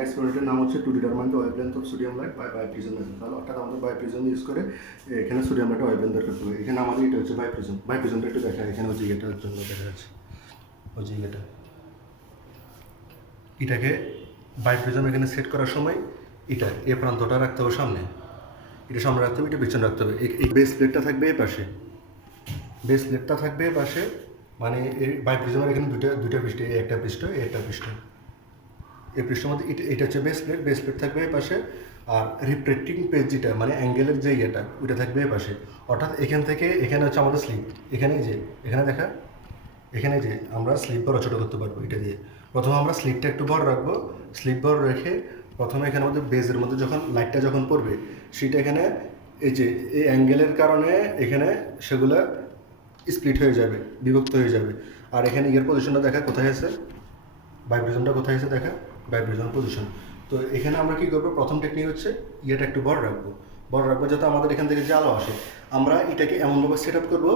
আমাদের এক্সপেরিমেন্টের নাম হচ্ছে to determine the wavelength of sodium light by biprism method. তাহলে অর্থাৎ আমাদের বায়োপ্রিজম ইউজ করে এখানে সোডিয়াম লাইটের ওয়েভলেন্থ বের করতে হবে। এখানে আমাদের এটা হচ্ছে বায়োপ্রিজমটা একটু দেখা, এখানে হচ্ছে এটার জন্য দেখা যাচ্ছে ওই যে এটাকে বায়োপ্রিজম এখানে সেট করার সময় এটা এ প্রান্তটা রাখতে হবে সামনে, এটা সামনে রাখতে হবে, এটা পিছনে রাখতে হবে। এই বেস প্লেটটা থাকবে এ পাশে, বেস প্লেটটা থাকবে এ পাশে, মানে এই বায়োপ্রিজমের এখানে দুইটা পৃষ্ঠ, একটা পৃষ্ঠ একটা পৃষ্ঠ। এই পৃষ্ঠের মধ্যে এটা হচ্ছে বেস প্লেট থাকবে এই পাশে, আর রিফ্লেক্টিং পেজ যেটা মানে অ্যাঙ্গেলের যে ইয়েটা ওইটা থাকবে এই পাশে। অর্থাৎ এখান থেকে এখানে হচ্ছে আমাদের স্লিপ, এখানে দেখা, এখানে যে আমরা স্লিপ বড় ছোটো করতে পারবো এটা দিয়ে। প্রথমে আমরা স্লিপটা একটু বড় রাখবো, স্লিপ বড় রেখে প্রথমে এখানের মধ্যে বেজের মধ্যে যখন লাইটটা যখন পড়বে সেটা এখানে এই যে এই অ্যাঙ্গেলের কারণে এখানে সেগুলো স্প্লিট হয়ে যাবে, বিভক্ত হয়ে যাবে। আর এখানে ইয়ের পজিশনটা দেখা কোথায় আছে, বায়োপ্রিজমটা কোথায় আছে দেখা, বায়োপ্রিজম পজিশন। তো এখানে আমরা কী করবো, প্রথম টেকনিক হচ্ছে ইয়েটা একটু বড় রাখবো যাতে আমাদের এখান থেকে যে আলো আসে। আমরা এটাকে এমনভাবে সেট আপ করবো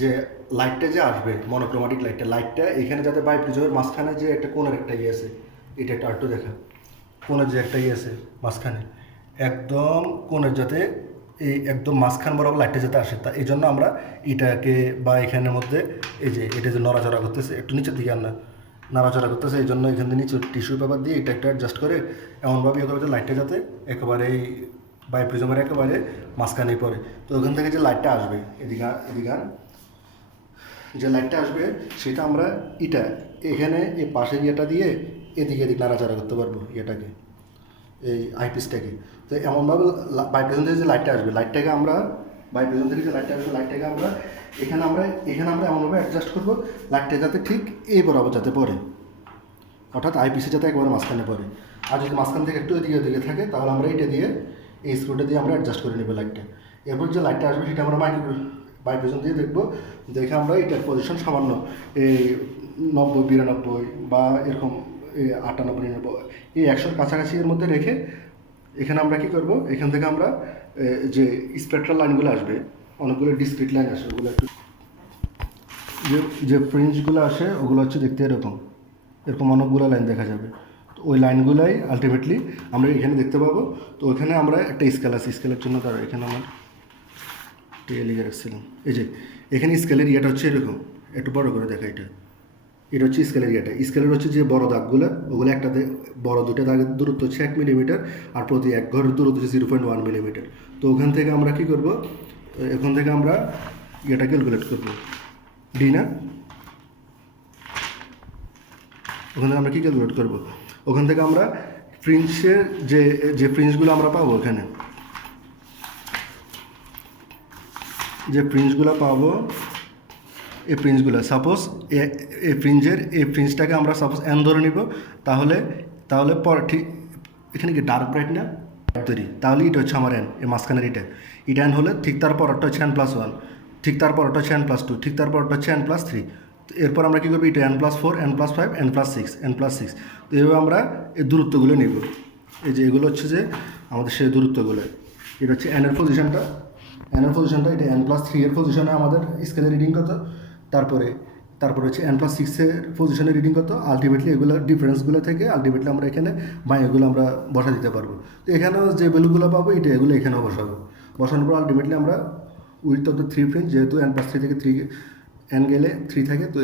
যে লাইটটা যে আসবে মনোক্রোমাটিক লাইটটা এখানে যাতে বায়োপ্রিজমের মাঝখানে যে একটা কোণের একটা ইয়ে আছে, এটা একটা আরেকটু দেখা, কোণের যে একটা ইয়ে আছে মাঝখানে একদম কোণের যাতে এই একদম মাঝখান বরাবর লাইটটা যাতে আসে, তা এই জন্য আমরা এটাকে বা এখানের মধ্যে এই যে এটা যে নড়াচড়া করতেছে একটু নিচের দিকে আমরা নাড়াচড়া করতেছে, এই জন্য এখান থেকে নিচে টিস্যু পেপার দিয়ে এটা একটা অ্যাডজাস্ট করে এমনভাবে ইয়ে করবে লাইটটা যাতে একেবারেই বায়োপ্রিজমের একেবারে মাঝখানেই পড়ে। তো ওখান থেকে যে লাইটটা আসবে এদিকে যে লাইটটা আসবে সেটা আমরা এখানে এই পাশের ইয়েটা দিয়ে এদিকে নাড়াচাড়া করতে পারবো ইয়েটাকে, এই আইপিসটাকে। তো এমনভাবে বায়োপ্রিজম থেকে যে লাইটটা আসবে লাইটটাকে আমরা এখানে আমরা এমনভাবে অ্যাডজাস্ট করবো লাইটটা যাতে ঠিক এই বরাবর যাতে পড়ে, অর্থাৎ আইপিসি যাতে একবারে মাঝখানে পড়ে। আর যদি মাঝখান থেকে একটু এদিকে থাকে তাহলে আমরা এটা দিয়ে এই স্ক্রুটা দিয়ে আমরা অ্যাডজাস্ট করে নেবো লাইটটা। এরপর যে লাইটটা আসবে সেটা আমরা বায়োপ্রিজম দিয়ে দেখবো, দেখে আমরা এটার পজিশন সামান্য এই 90-92 বা এরকম 98-99 এই 100-র কাছাকাছি এর মধ্যে রেখে এখানে আমরা কী করবো, এখান থেকে আমরা যে স্পেকট্রাল লাইনগুলো আসবে, অনেকগুলো ডিসক্রিট লাইন আসে, ওগুলো একটু যে ফ্রিঞ্জগুলো আসে ওগুলো হচ্ছে দেখতে এরকম অনেকগুলো লাইন দেখা যাবে। তো ওই লাইনগুলাই আলটিমেটলি আমরা এখানে দেখতে পাবো। তো ওখানে আমরা একটা স্কেল আছে, স্কেলের জন্য তার এখানে আমার লিখে রাখছিলাম, এই যে এখানে স্কেলের ইয়েটা হচ্ছে এরকম, একটু বড় করে দেখা, এটা হচ্ছে স্কেলের ইয়েটা। স্কেলের হচ্ছে যে বড় দাগগুলো ওগুলো একটাতে বড় দুটো দাগের দূরত্ব হচ্ছে 1 মিলিমিটার, আর প্রতি এক ঘরের দূরত্ব হচ্ছে 0.1 মিলিমিটার। তো ওখান থেকে আমরা কী করবো, এখান থেকে আমরা ইয়েটা ক্যালকুলেট করবো, ডি না, ওখান থেকে আমরা কী ক্যালকুলেট করবো, ওখান থেকে আমরা ফ্রিঞ্জের যে ফ্রিঞ্জগুলো আমরা পাবো, এখানে যে ফ্রিঞ্জগুলো পাবো এই ফ্রিঞ্জগুলো সাপোজ এই ফ্রিঞ্জটাকে আমরা সাপোজ এন ধরে নিব, তাহলে পর ঠিক এখানে কি ডার্ক ব্রাইট না তৈরি, তাহলে এটা হচ্ছে আমার এন, এই মাঝখানের এটা এন হলে ঠিক তার পরটা হচ্ছে n+1, ঠিক তার পরটা হচ্ছে n+2, ঠিক তার পরটা হচ্ছে n+3। তো এরপর আমরা কী করবো, এটা n+4, n+5, n+6। তো এইভাবে আমরা এই দূরত্বগুলো নিব, এই যে এগুলো হচ্ছে যে আমাদের সেই দূরত্বগুলো। এটা হচ্ছে এনের পজিশনটা, এটা n+3 এর পজিশনে আমাদের স্কেলের রিডিং কত, তারপরে হচ্ছে n+6 এর পজিশনের রিডিং কত। আলটিমেটলি এগুলো ডিফারেন্সগুলো থেকে আলটিমেটলি আমরা এখানে এগুলো আমরা বসা দিতে পারবো। তো এখানেও যে ভ্যালুগুলো পাবো এগুলো এখানেও বসানোর পর আলটিমেটলি আমরা উইথ অফ দ্য 3 ফ্রিঞ্জ, যেহেতু n+3 থেকে 3 n গেলে 3 থাকে, তো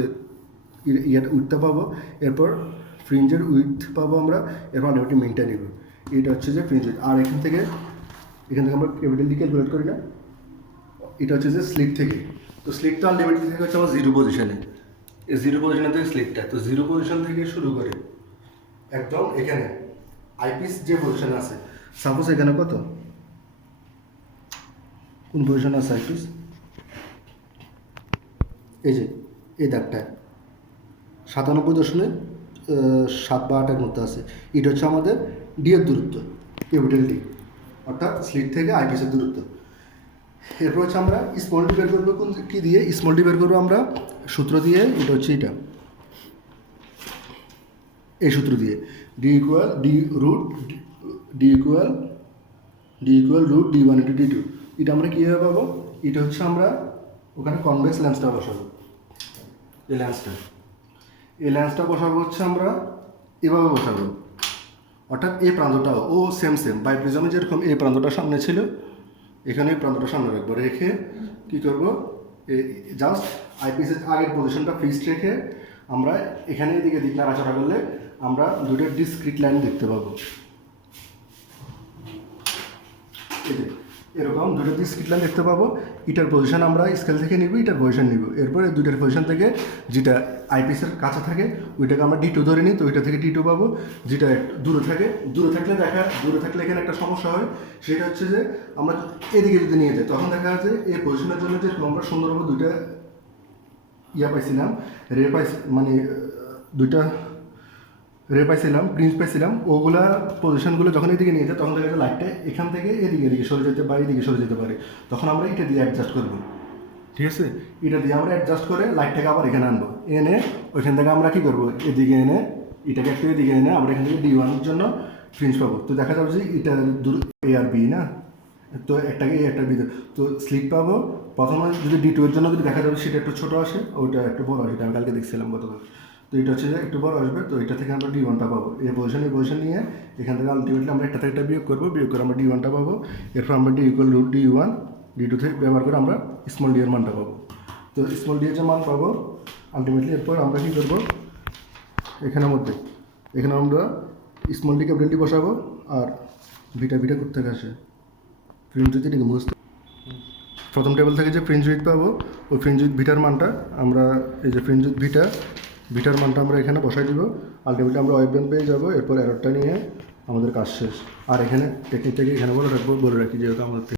ইয়ার উইথটা পাবো, এরপর ফ্রিঞ্জের উইথ পাবো আমরা, এরপর আলটিমেটলি মেনটা নিব। এটা হচ্ছে যে ফ্রিঞ্জ উইথ। আর এখান থেকে আমরা ক্যাপিটাল ডি ক্যালকুলেট করি না, এটা হচ্ছে যে স্লিপ থেকে। তো স্লিপটা আলটিমেটলি থেকে হচ্ছে আমার 0 পজিশনে, এই 0 পজিশনে থেকে স্লিপটা, তো 0 পজিশন থেকে শুরু করে একদম এখানে আইপিস যে পজিশনে আছে, সাপোজ এখানে কত, কোন পজিশনে আছে আইপিস, এই যে এই দাগটা 97.7 বা 8 মধ্যে আছে, এটা হচ্ছে আমাদের ডি এর দূরত্ব, ক্যাপিটাল ডি, অর্থাৎ স্লিপ থেকে আইপিসের দূরত্ব। এরপর হচ্ছে আমরা স্মল ডি বের করবো কী দিয়ে, স্মল ডি বের করবো আমরা সূত্র দিয়ে, এটা হচ্ছে এটা, এই সূত্র দিয়ে ডি ইকুয়াল রুট d1/d2। এটা আমরা কীভাবে পাবো, এটা হচ্ছে আমরা ওখানে কনভেক্স লেন্সটা বসাবো, এই লেন্সটা বসাবো হচ্ছে আমরা এভাবে বসাবো, অর্থাৎ এই প্রান্তটাও ও সেম বাইপ্রিজমে যেরকম এই প্রান্তটা সামনে ছিল, এখানে এই প্রান্তটা সামনে রাখবো, রেখে কী করবো, জাস্ট আইপিসের আগের পজিশনটা ফিক্সড রেখে আমরা এখানে এদিকে দিক নাড়াচাড়া করলে আমরা দুটো ডিসক্রিট লাইন দেখতে পাবো। এরকম দুটো ডিসক্রিট লাইন দেখতে পাবো। এটার পজিশন আমরা স্কেল থেকে নিব, এটার পজিশন নিব, এরপরে দুইটার পজিশন থেকে যেটা আইপিসের কাছে থাকে ওইটাকে আমরা D2 ধরে নিই, তো ওইটা থেকে D2 পাবো। যেটা দূরে দূরে থাকলে এখানে একটা সমস্যা হয়, সেটা হচ্ছে যে আমরা এদিকে যদি নিয়ে যাই তখন দেখা যাচ্ছে এই পজিশনের জন্য যে আমরা সুন্দরভাবে দুইটা পাইছিলাম, মানে দুইটা পাইছিলাম, প্রিন্স পাইছিলাম, ওগুলা পজিশনগুলো যখন এদিকে নিয়ে যায় তখন দেখা যায় লাইটটা এখান থেকে এদিকে সরে যেতে বা এদিকে সরে যেতে পারে, তখন আমরা এটা দিয়ে অ্যাডজাস্ট করবো। ঠিক আছে, এটা দিয়ে আমরা অ্যাডজাস্ট করে লাইটটাকে আবার এখানে আনবো, এনে ওইখান থেকে আমরা কী করবো, এদিকে এনে এটাকে একটু এদিকে এনে আমরা এখান থেকে D1 এর জন্য প্রিন্স পাবো। তো দেখা যাবে যে এটা A আর B না, তো একটাকে A একটা B, তো স্লিপ পাবো। প্রথমে যদি D2 এর জন্য যদি দেখা যাবে সেটা একটু ছোটো আসে, ওইটা একটু বড় আসে, আমি কালকে দেখছিলাম গতকাল। তো এটা হচ্ছে যে একটু বড় আসবে, তো এটা থেকে আমরা D1টা পাবো। এই পজিশন নিয়ে এখান থেকে আলটিমেটলি আমরা একটা থেকে একটা বিয়োগ করে আমরা D1টা পাবো। এরপর আমরা D=√D1 D2 থেকে ব্যবহার করে আমরা স্মল d এর মানটা পাবো। তো স্মল d এর যে মান পাবো আলটিমেটলি, এরপর আমরা কী করবো, এখানে আমরা স্মল ডি ক্যাপিটাল ডি বসাবো, আর ভিটা করতে আসে প্রিন্ট যদি বুঝতে প্রথম টেবিল থেকে যে ফ্রিঞ্জ উইথ পাবো, ওই ফ্রিঞ্জ উইথ ভিটার মানটা আমরা এই যে ফ্রিঞ্জ উইথ ভিটার মানটা আমরা এখানে বসাই দিব। আলটিমেটলি আমরা ওয়েব পেয়ে যাবো, এরপর এররটা নিয়ে আমাদের কাজ শেষ। আর এখানে টেকনিকটাকে এখানে বলে রাখি যেহেতু আমাদের